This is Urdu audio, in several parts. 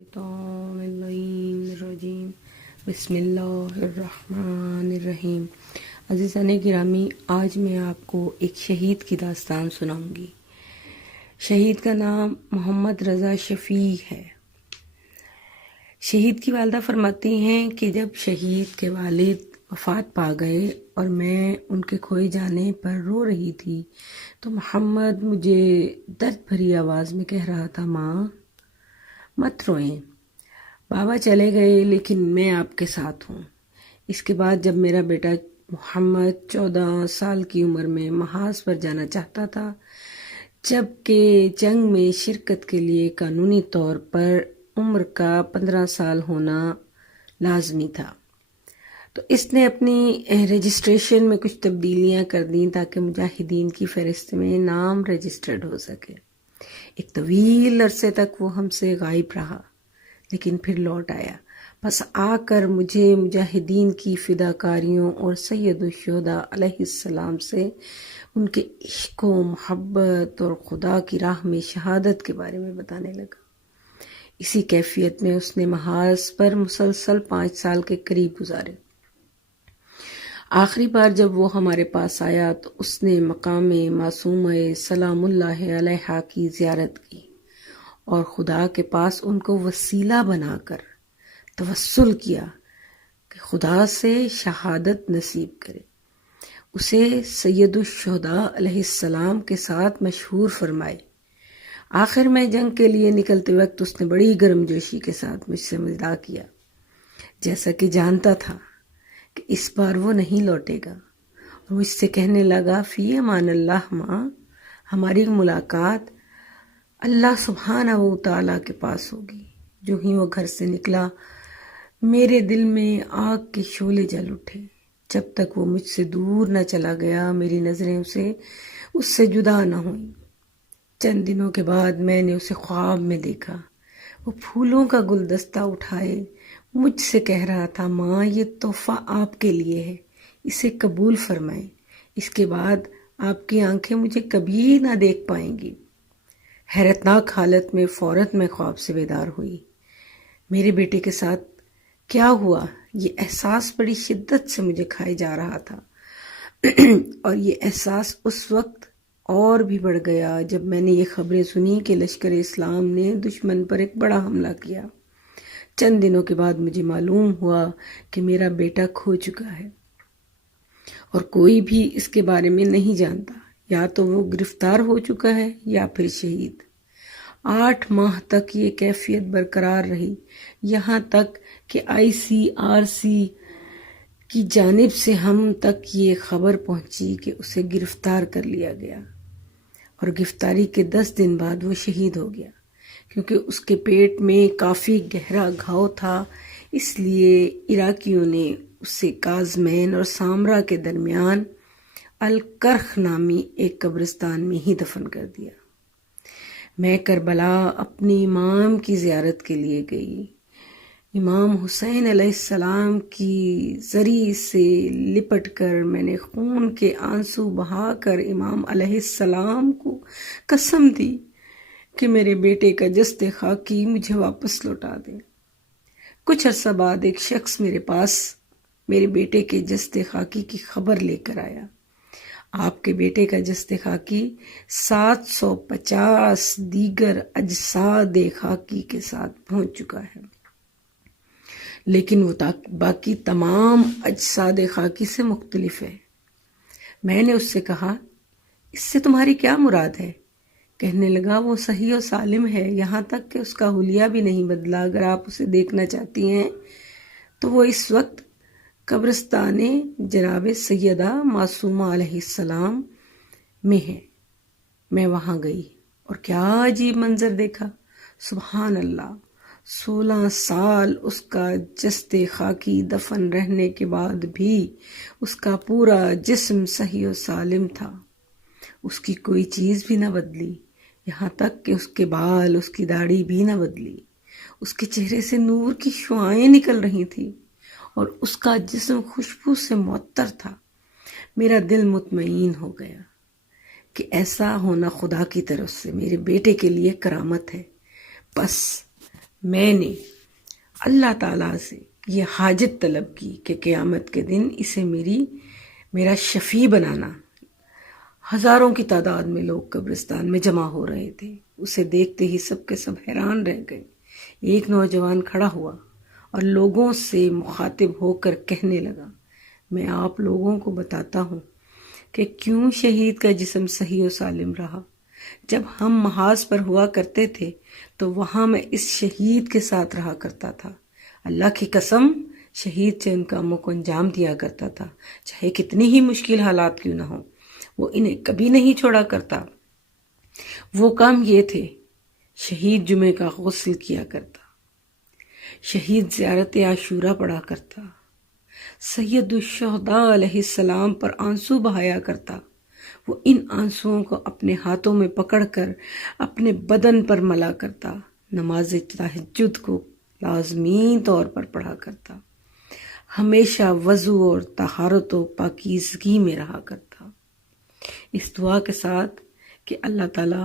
الشیطان اللعین الرجیم بسم اللہ الرحمن الرحیم۔ عزیزان گرامی، آج میں آپ کو ایک شہید کی داستان سناؤں گی۔ شہید کا نام محمد رضا شفیع ہے۔ شہید کی والدہ فرماتی ہیں کہ جب شہید کے والد وفات پا گئے اور میں ان کے کھوئے جانے پر رو رہی تھی تو محمد مجھے درد بھری آواز میں کہہ رہا تھا، ماں مت روئیں، بابا چلے گئے لیکن میں آپ کے ساتھ ہوں۔ اس کے بعد جب میرا بیٹا محمد 14 سال کی عمر میں محاذ پر جانا چاہتا تھا، جبکہ جنگ میں شرکت کے لیے قانونی طور پر عمر کا 15 سال ہونا لازمی تھا، تو اس نے اپنی رجسٹریشن میں کچھ تبدیلیاں کر دیں تاکہ مجاہدین کی فہرست میں نام رجسٹرڈ ہو سکے۔ ایک طویل عرصے تک وہ ہم سے غائب رہا لیکن پھر لوٹ آیا۔ بس آ کر مجھے مجاہدین کی فداکاریوں اور سید الشہداء علیہ السلام سے ان کے عشق و محبت اور خدا کی راہ میں شہادت کے بارے میں بتانے لگا۔ اسی کیفیت میں اس نے محاذ پر مسلسل 5 سال کے قریب گزارے۔ آخری بار جب وہ ہمارے پاس آیا تو اس نے مقام معصومہ سلام اللہ علیہا کی زیارت کی اور خدا کے پاس ان کو وسیلہ بنا کر توسل کیا کہ خدا سے شہادت نصیب کرے، اسے سید الشہداء علیہ السلام کے ساتھ مشہور فرمائے۔ آخر میں جنگ کے لیے نکلتے وقت اس نے بڑی گرم جوشی کے ساتھ مجھ سے مداح کیا، جیسا کہ جانتا تھا کہ اس بار وہ نہیں لوٹے گا، اور مجھ سے کہنے لگا، فی امان اللہ ماں، ہماری ملاقات اللہ سبحانہ و تعالیٰ کے پاس ہوگی۔ جو ہی وہ گھر سے نکلا میرے دل میں آگ کے شعلے جل اٹھے۔ جب تک وہ مجھ سے دور نہ چلا گیا میری نظریں اس سے جدا نہ ہوئیں۔ چند دنوں کے بعد میں نے اسے خواب میں دیکھا، وہ پھولوں کا گلدستہ اٹھائے مجھ سے کہہ رہا تھا، ماں یہ تحفہ آپ کے لیے ہے، اسے قبول فرمائیں، اس کے بعد آپ کی آنکھیں مجھے کبھی نہ دیکھ پائیں گی۔ حیرتناک حالت میں فوراً میں خواب سے بیدار ہوئی۔ میرے بیٹے کے ساتھ کیا ہوا، یہ احساس بڑی شدت سے مجھے کھائے جا رہا تھا، اور یہ احساس اس وقت اور بھی بڑھ گیا جب میں نے یہ خبریں سنی کہ لشکر اسلام نے دشمن پر ایک بڑا حملہ کیا۔ چند دنوں کے بعد مجھے معلوم ہوا کہ میرا بیٹا کھو چکا ہے اور کوئی بھی اس کے بارے میں نہیں جانتا، یا تو وہ گرفتار ہو چکا ہے یا پھر شہید۔ 8 ماہ تک یہ کیفیت برقرار رہی، یہاں تک کہ ICRC کی جانب سے ہم تک یہ خبر پہنچی کہ اسے گرفتار کر لیا گیا، اور گرفتاری کے 10 دن بعد وہ شہید ہو گیا۔ کیونکہ اس کے پیٹ میں کافی گہرا گھاؤ تھا، اس لیے عراقیوں نے اسے کاظمین اور سامرا کے درمیان الکرخ نامی ایک قبرستان میں ہی دفن کر دیا۔ میں کربلا اپنی امام کی زیارت کے لیے گئی۔ امام حسین علیہ السلام کی زری سے لپٹ کر میں نے خون کے آنسو بہا کر امام علیہ السلام کو قسم دی کہ میرے بیٹے کا جسد خاکی مجھے واپس لوٹا دیں۔ کچھ عرصہ بعد ایک شخص میرے پاس میرے بیٹے کے جسد خاکی کی خبر لے کر آیا۔ آپ کے بیٹے کا جسد خاکی 750 دیگر اجساد خاکی کے ساتھ پہنچ چکا ہے، لیکن وہ باقی تمام اجساد خاکی سے مختلف ہے۔ میں نے اس سے کہا، اس سے تمہاری کیا مراد ہے؟ کہنے لگا، وہ صحیح و سالم ہے، یہاں تک کہ اس کا حلیہ بھی نہیں بدلا۔ اگر آپ اسے دیکھنا چاہتی ہیں تو وہ اس وقت قبرستان جناب سیدہ معصومہ علیہ السلام میں ہے۔ میں وہاں گئی اور کیا عجیب منظر دیکھا، سبحان اللہ! 16 سال اس کا جسد خاکی دفن رہنے کے بعد بھی اس کا پورا جسم صحیح و سالم تھا، اس کی کوئی چیز بھی نہ بدلی، یہاں تک کہ اس کے بال، اس کی داڑھی بھی نہ بدلی۔ اس کے چہرے سے نور کی شعاعیں نکل رہی تھیں اور اس کا جسم خوشبو سے معطر تھا۔ میرا دل مطمئن ہو گیا کہ ایسا ہونا خدا کی طرف سے میرے بیٹے کے لیے کرامت ہے۔ بس میں نے اللہ تعالیٰ سے یہ حاجت طلب کی کہ قیامت کے دن اسے میرا شفیع بنانا۔ ہزاروں کی تعداد میں لوگ قبرستان میں جمع ہو رہے تھے۔ اسے دیکھتے ہی سب کے سب حیران رہ گئے۔ ایک نوجوان کھڑا ہوا اور لوگوں سے مخاطب ہو کر کہنے لگا، میں آپ لوگوں کو بتاتا ہوں کہ کیوں شہید کا جسم صحیح و سالم رہا۔ جب ہم محاذ پر ہوا کرتے تھے تو وہاں میں اس شہید کے ساتھ رہا کرتا تھا۔ اللہ کی قسم، شہید سے ان کاموں کو انجام دیا کرتا تھا، چاہے کتنی ہی مشکل حالات کیوں نہ ہوں، وہ انہیں کبھی نہیں چھوڑا کرتا۔ وہ کام یہ تھے، شہید جمعے کا غسل کیا کرتا، شہید زیارت عاشورہ پڑھا کرتا، سید الشہداء علیہ السلام پر آنسو بہایا کرتا۔ وہ ان آنسوؤں کو اپنے ہاتھوں میں پکڑ کر اپنے بدن پر ملا کرتا، نماز تہجد کو لازمی طور پر پڑھا کرتا، ہمیشہ وضو اور طہارت و پاکیزگی میں رہا کرتا۔ اس دعا کے ساتھ کہ اللہ تعالی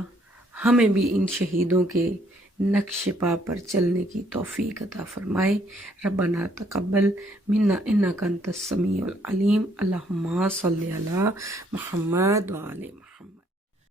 ہمیں بھی ان شہیدوں کے نقش پا پر چلنے کی توفیق عطا فرمائے۔ ربنا تقبل منا انک انت السمیع العلیم، اللہم صلی علی محمد وعلی محمد۔